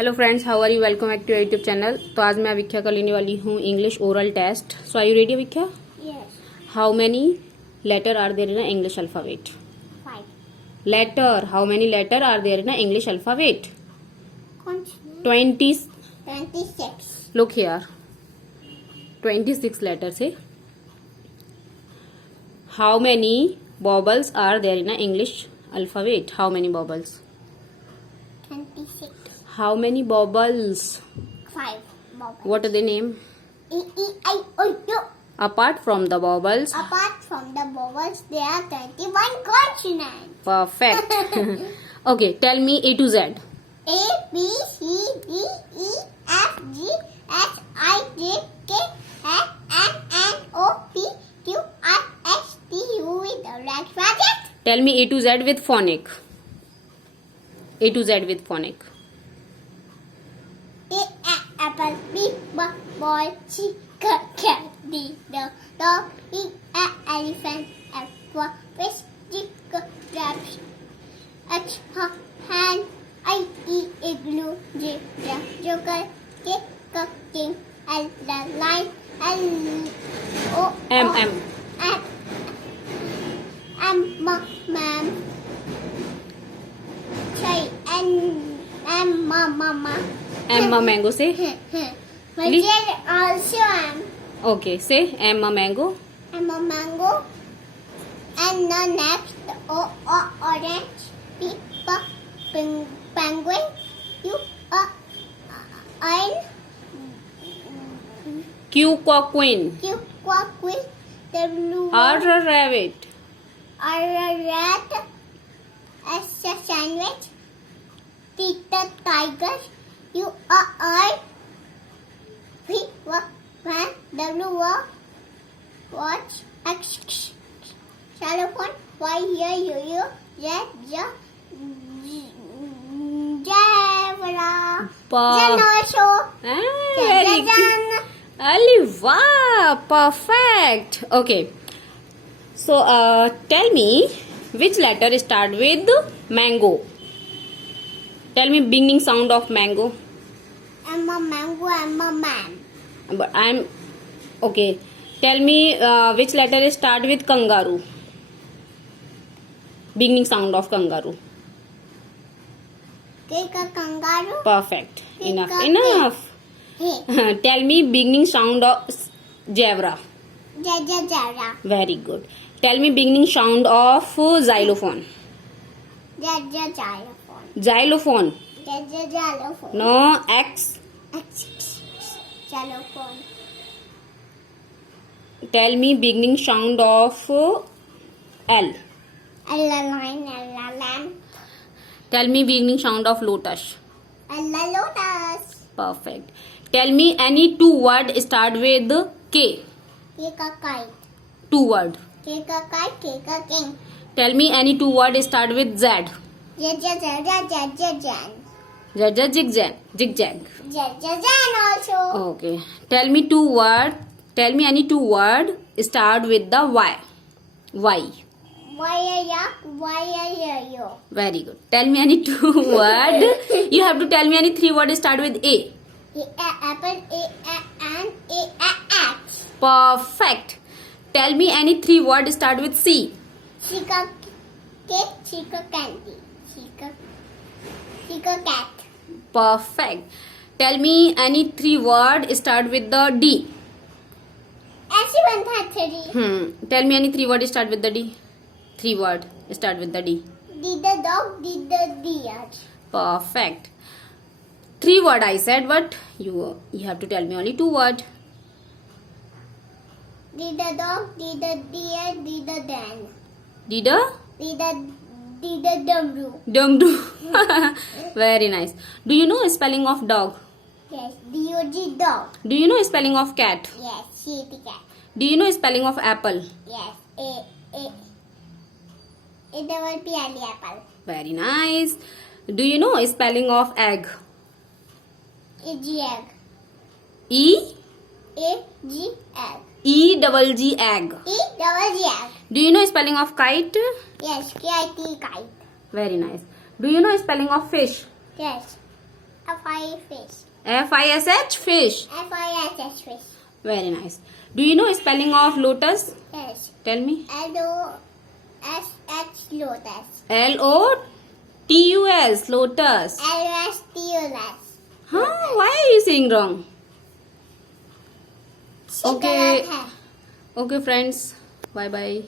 Hello friends, how are you? Welcome back to YouTube channel. तो आज मैं अभिख्या का लेने वाली हूँ English oral test. So are you ready Abhikhya? Yes. How many letter are there in English alphabet? 5. Letter, how many letter are there in English alphabet? Continue. 26. 26. Look here, 26 letters है। How many vowels are there in English alphabet? How many vowels? 26. How many vowels? 5. Vowels. What are the name? E, E, I, O, U. Apart from the vowels. Apart from the vowels, there are 21 consonants. Perfect. Okay, tell me A to Z. A, B, C, D, E, F, G, H, I, J, K, L, M, N, O, P, Q, R, S, T, U, V, W, X, Y, Z. Tell me A to Z with phonic. A to Z with phonic. A, apple, B, ball, C, cat, D, dog, E, elephant, F, fish, G, crabs, H, hand, I, E, igloo, J, joker, K, king, L, line, L, O, M. ma'am, say, M, mama. M a mango, say. My dad also am. Okay, say M a mango. I'm a mango. And the next orange. P, penguin. U, iron. Q qua queen. Q, queen. W, R a rabbit. R, rat. S, sandwich. T, tiger. U, I. V, van. W, watch. X, xylophone. Y, yo, Z, zebra. Dinosaur. Very good. Ali, wow, perfect. Okay. So, tell me which letter start with mango? Tell me beginning sound of mango. I'm a mango. I'm a man. But I'm okay. Tell me which letter start with kangaroo? Beginning sound of kangaroo. Take a kangaroo. Perfect. Take Enough. a Enough. Hey. Tell me beginning sound of zebra. Zebra. Very good. Tell me beginning sound of xylophone. Xylophone. Xylophone. Xylophone. No, X. Xylophone. Tell me beginning sound of L. Lamp. Tell me beginning sound of lotus. Lotus. Perfect. Tell me any two word start with K. Take a kite. Two word. Take a kite. Take a king. Tell me any two word start with Z. Jan. Zigzag. Jan also. Okay. Tell me any two word start with the Y. Y. Why? Very good. Tell me any two word. You have to tell me any three word start with A. Apple. And X. Perfect. Tell me any three word start with C. Chica cake. Chica candy. Chica cat. Perfect. Tell me any three word start with the D. ऐसी बनता है three. Tell me any three word start with the D. Three word start with the D. Did the dog, did the deer. Perfect. Three word I said, but you have to tell me only two word. Did the dog, did the deer, did the den. Did a Did the dumb. dum. Very nice. Do you know spelling of dog? Yes, D-O-G dog. Do you know spelling of cat? Yes, C-T cat. Do you know spelling of apple? Yes, A-double-P-L-E apple. Very nice. Do you know spelling of egg? E-G egg. E? A-G egg. E-double-G egg. E-double-G egg. Do you know spelling of kite? Yes, K-I-T kite. Very nice. Do you know spelling of fish? Yes. F-I fish. F-I-S-H, fish. F-I-S-H fish. Very nice. Do you know spelling of lotus? Yes. Tell me. L-O-S-H lotus. L-O-T-U-S, lotus. L-S-T-U-S. Huh? Why are you saying wrong? Okay. Okay, friends. Bye-bye.